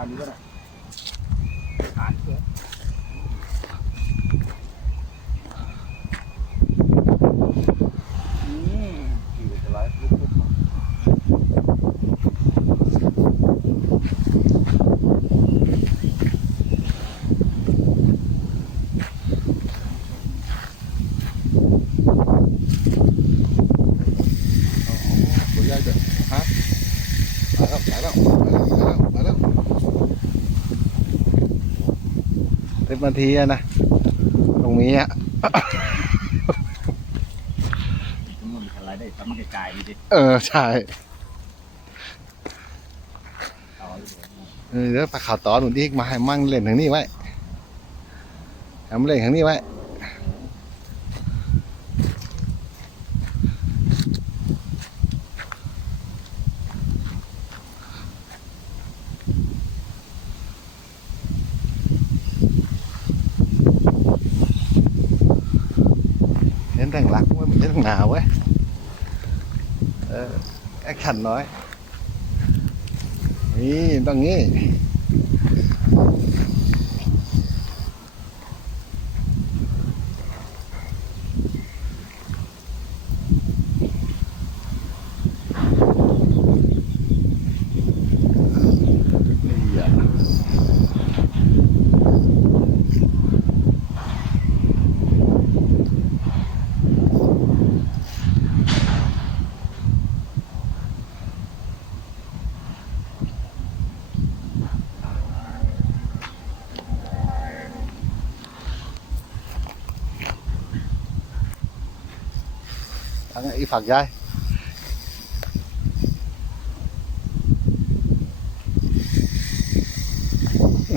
านนี้ก็ได้ทานเพื่ออืมขี่สไลด์ลุกๆ ตัวใหญ่จ้ะฮะมาแล้วมาแล้วมาแล้วมาแล้วสิ บนาทีอะนะ ตรงนี้อะมันมีอะไรได้ทำมันไกลๆดิเออ ใช่เอาไว้เลยเออเดี๋ยวปลาขาวตอนหนุนอีกมาให้มั่งเล่นทางนี้ไว้ทำเล่นทางนี้ไว้ เห็นทางรักเว้ยมันเห็นทางหนาวเว้ยเออแอคชั่นน้อยนี่ต้องงี้ นี่อะอั นนี้อีฝักยาย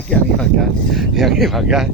อย่างนี้ฝักยายอย่างนี้ฝักยาย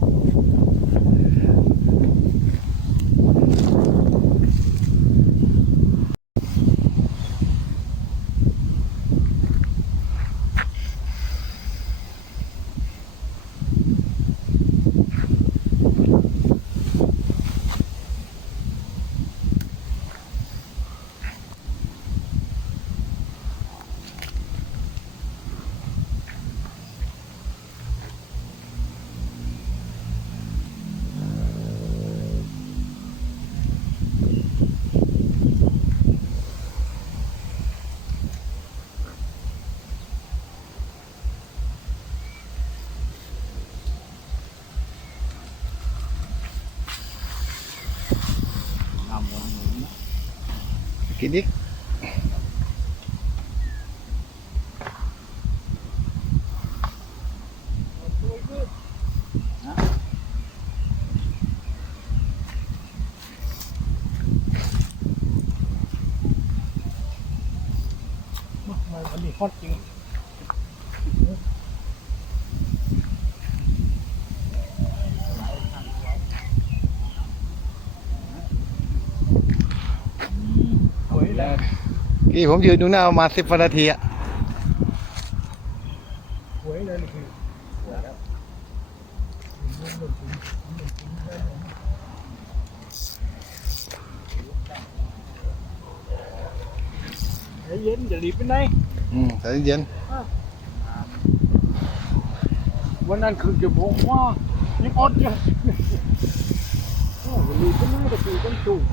กินอีก มันมีฮอตจริง สวยแล้ว กี่ผมยืนอยู่หน้าประมาณสิบนาทีอะหวยเลยคือเย็นอย่ารีบไปไหนอืมใจเย็นวันนั้นคือจะบอกว่ายังอดอยู่โอ้ยรีบไปไหนก็คือกันสูงห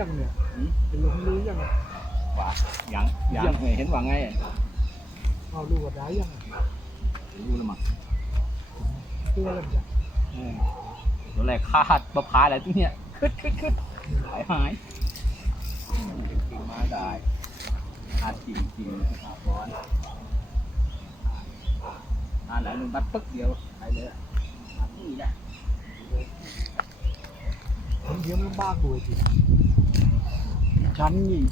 ยังเนี่ยเป็นหลงรู้ยังอะว่ายังยังไงเห็นว่าไงเอาดูว่าได้ยังอะรู้แล้วมั้งตัวอะไรอย่างเออตัวแรกคาดประพาอะไรที่เนี้ยขึ้นขึ้นขึ้นหายหายจริงมาได้คาดจริงจริงคาดร้อนอ่าแล้วหนึ่งบัดปึ๊กเดียวไปเลยอะนี่แหละคนเดียวมันลำบากด้วยจริง ฉันนี่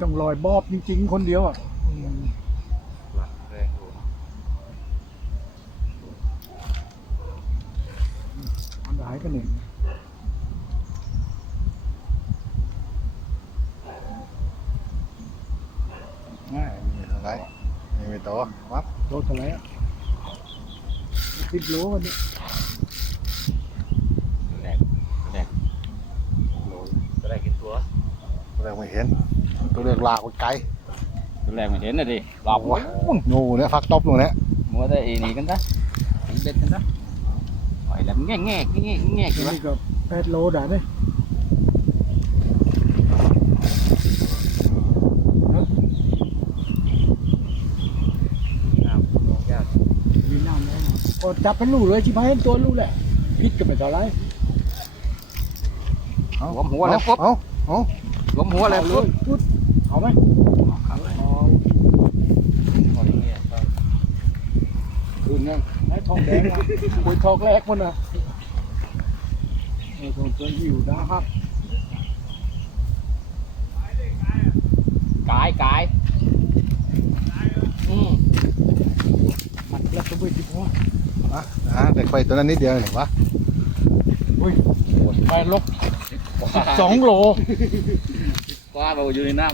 ต้องลอยบอบจริงๆ คนเดียวอะอืมอันไหนกันหนึ่งง่ายไม่มีอะไรไม่มีโตวับโลเท่าไหร่อะสิบโลวันนี้ ตัวแรกตัวแรกโลตัวแรกกินตัว ตัวแรกไม่เห็น ตัวเรียกลากไปไกลตัวแรกไม่เห็นนะดิหลอกวะงูเนี่ยฟักตบลงเนี่ยมัวแต่อีนี่กันซะอีเบ็ดกันซะปล่อยแล้วแง่แง่แง่แง่อักันนวะนี้ก็แปดโลได้เนี่ยน้ำลงยากมีน้ำแล้วนะก็จับเป็นลูกเลยชิบหายตัวลูกแหละพิษก็ไม่เท่าไรเอาหวมหัวแล้วปุ๊บ เอาเอาหวมหัวแล้วเอาเลปุ๊บยพุดเอาไหมครับเอาพอดีเนี่ยคืนนึงไอ้ทองแดงอะคุยทองแรกมันอะไอ้ทองเกินหิวนะครับกายกายอืมมันแล้วก็ไม่ติดหัวอะอะเด็กไปตัวนั้นนิดเดียวเห็นปะไปลบ สองโล กว้าเราอยู่ในน้ำ